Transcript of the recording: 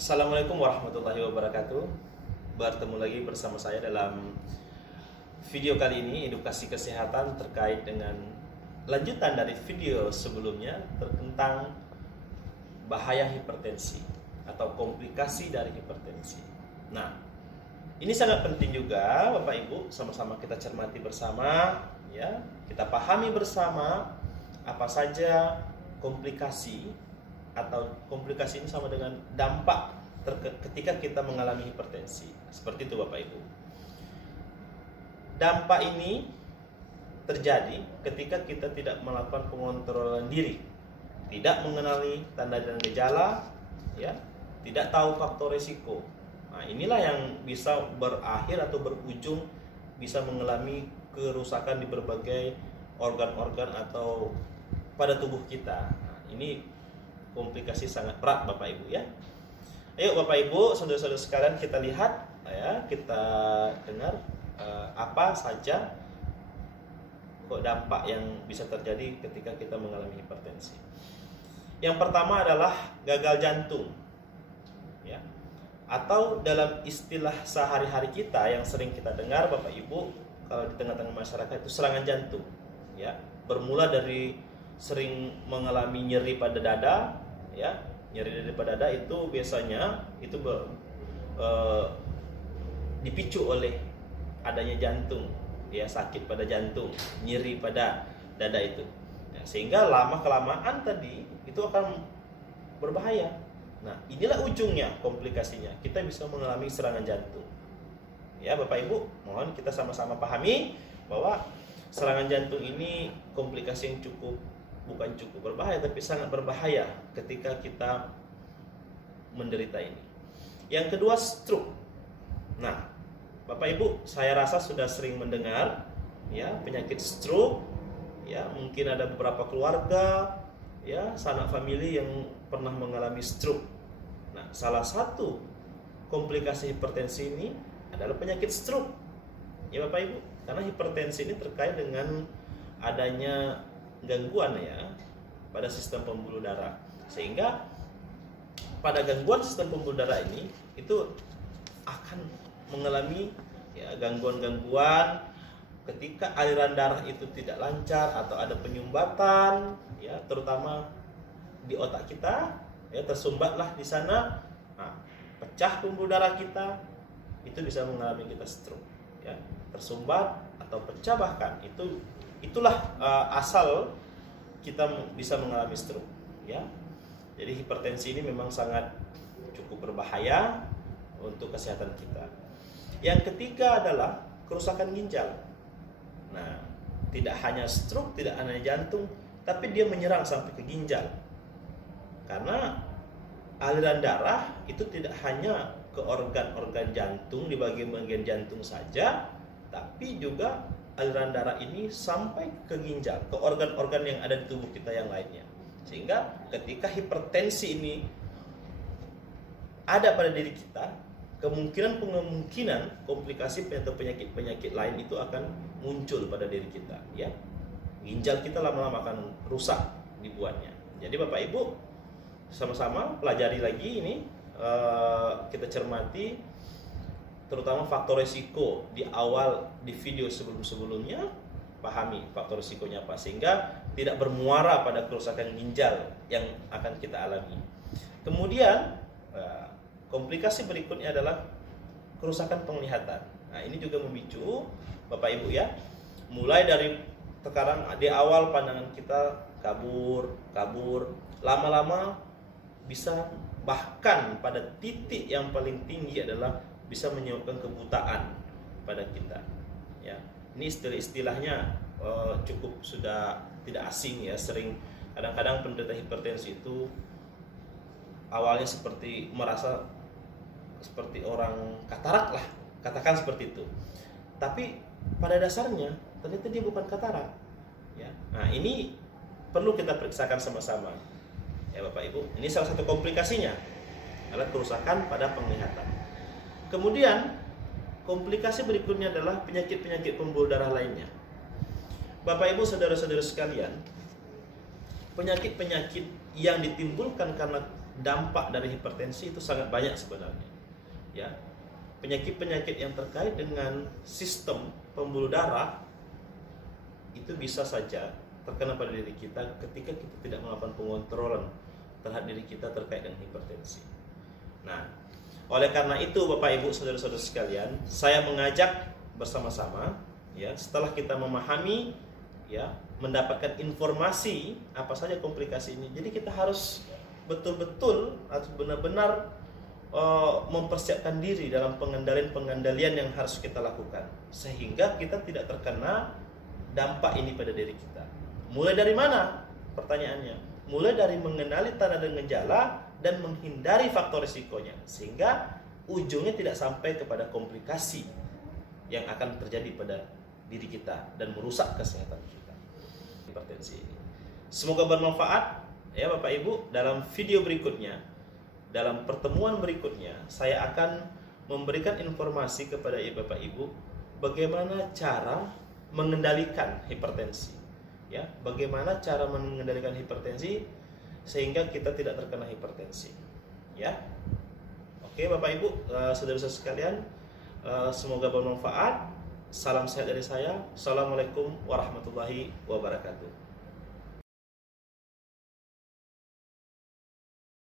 Assalamualaikum warahmatullahi wabarakatuh. Bertemu lagi bersama saya dalam video kali ini, edukasi kesehatan terkait dengan lanjutan dari video sebelumnya tentang bahaya hipertensi atau komplikasi dari hipertensi. Nah, ini sangat penting juga Bapak Ibu, sama-sama kita cermati bersama ya. Kita pahami bersama apa saja komplikasi, atau komplikasi ini sama dengan dampak ketika kita mengalami hipertensi. Seperti itu Bapak Ibu. Dampak ini terjadi ketika kita tidak melakukan pengontrolan diri, tidak mengenali tanda dan gejala, ya, tidak tahu faktor risiko. Nah, inilah yang bisa berakhir atau berujung bisa mengalami kerusakan di berbagai organ-organ atau pada tubuh kita. Nah, ini komplikasi sangat berat Bapak Ibu ya. Ayo Bapak Ibu, saudara-saudara sekalian, kita lihat ya, kita dengar apa saja kok dampak yang bisa terjadi ketika kita mengalami hipertensi. Yang pertama adalah gagal jantung. Ya. Atau dalam istilah sehari-hari kita yang sering kita dengar Bapak Ibu, kalau di tengah-tengah masyarakat itu serangan jantung. Ya, bermula dari sering mengalami nyeri pada dada, ya, nyeri pada dada itu biasanya itu dipicu oleh adanya jantung, ya, sakit pada jantung, nyeri pada dada itu, ya, sehingga lama kelamaan tadi itu akan berbahaya. Nah, inilah ujungnya, komplikasinya kita bisa mengalami serangan jantung. Ya Bapak Ibu, mohon kita sama-sama pahami bahwa serangan jantung ini komplikasi yang bukan cukup berbahaya, tapi sangat berbahaya ketika kita menderita ini. Yang kedua, stroke. Nah, Bapak Ibu, saya rasa sudah sering mendengar ya penyakit stroke. Ya, mungkin ada beberapa keluarga ya, sanak famili yang pernah mengalami stroke. Nah, salah satu komplikasi hipertensi ini adalah penyakit stroke. Ya Bapak Ibu, karena hipertensi ini terkait dengan adanya gangguan ya pada sistem pembuluh darah, sehingga pada gangguan sistem pembuluh darah ini itu akan mengalami ya gangguan-gangguan ketika aliran darah itu tidak lancar atau ada penyumbatan ya, terutama di otak kita ya, tersumbatlah di sana. Nah, pecah pembuluh darah kita, itu bisa mengalami kita stroke ya, tersumbat atau pecah, bahkan itulah asal kita bisa mengalami stroke ya. Jadi hipertensi ini memang sangat cukup berbahaya untuk kesehatan kita. Yang ketiga adalah kerusakan ginjal. Nah, tidak hanya stroke, tidak hanya jantung, tapi dia menyerang sampai ke ginjal. Karena aliran darah itu tidak hanya ke organ-organ jantung, di bagian-bagian jantung saja, tapi juga aliran darah ini sampai ke ginjal, ke organ-organ yang ada di tubuh kita yang lainnya. Sehingga ketika hipertensi ini ada pada diri kita, kemungkinan komplikasi atau penyakit lain itu akan muncul pada diri kita ya. Ginjal kita lama-lama akan rusak dibuatnya. Jadi Bapak Ibu, sama-sama pelajari lagi ini, kita cermati terutama faktor risiko di awal di video sebelum-sebelumnya, pahami faktor risikonya apa sehingga tidak bermuara pada kerusakan ginjal yang akan kita alami. Kemudian komplikasi berikutnya adalah kerusakan penglihatan. Nah, ini juga memicu Bapak Ibu ya, mulai dari sekarang di awal pandangan kita kabur, lama-lama bisa bahkan pada titik yang paling tinggi adalah bisa menyebabkan kebutaan pada kita ya. Ini istilahnya cukup sudah tidak asing ya. Sering kadang-kadang penderita hipertensi itu awalnya seperti merasa seperti orang katarak lah, katakan seperti itu, tapi pada dasarnya ternyata dia bukan katarak ya. Nah, ini perlu kita periksakan sama-sama ya Bapak Ibu. Ini salah satu komplikasinya adalah kerusakan pada penglihatan. Kemudian komplikasi berikutnya adalah penyakit-penyakit pembuluh darah lainnya. Bapak Ibu, saudara-saudara sekalian, penyakit-penyakit yang ditimbulkan karena dampak dari hipertensi itu sangat banyak sebenarnya. Ya, penyakit-penyakit yang terkait dengan sistem pembuluh darah itu bisa saja terkena pada diri kita ketika kita tidak melakukan pengontrolan terhadap diri kita terkait dengan hipertensi. Nah, oleh karena itu Bapak Ibu saudara-saudara sekalian, saya mengajak bersama-sama ya, setelah kita memahami ya, mendapatkan informasi apa saja komplikasi ini. Jadi kita harus betul-betul harus benar-benar mempersiapkan diri dalam pengendalian yang harus kita lakukan sehingga kita tidak terkena dampak ini pada diri kita. Mulai dari mana? Pertanyaannya. Mulai dari mengenali tanda dan gejala dan menghindari faktor risikonya sehingga ujungnya tidak sampai kepada komplikasi yang akan terjadi pada diri kita dan merusak kesehatan kita. Hipertensi ini. Semoga bermanfaat ya Bapak Ibu. Dalam video berikutnya, dalam pertemuan berikutnya, saya akan memberikan informasi kepada Bapak Ibu bagaimana cara mengendalikan hipertensi. Ya, bagaimana cara mengendalikan hipertensi sehingga kita tidak terkena hipertensi. Ya. Oke Bapak Ibu, saudara-saudara sekalian, semoga bermanfaat. Salam sehat dari saya. Assalamualaikum warahmatullahi wabarakatuh.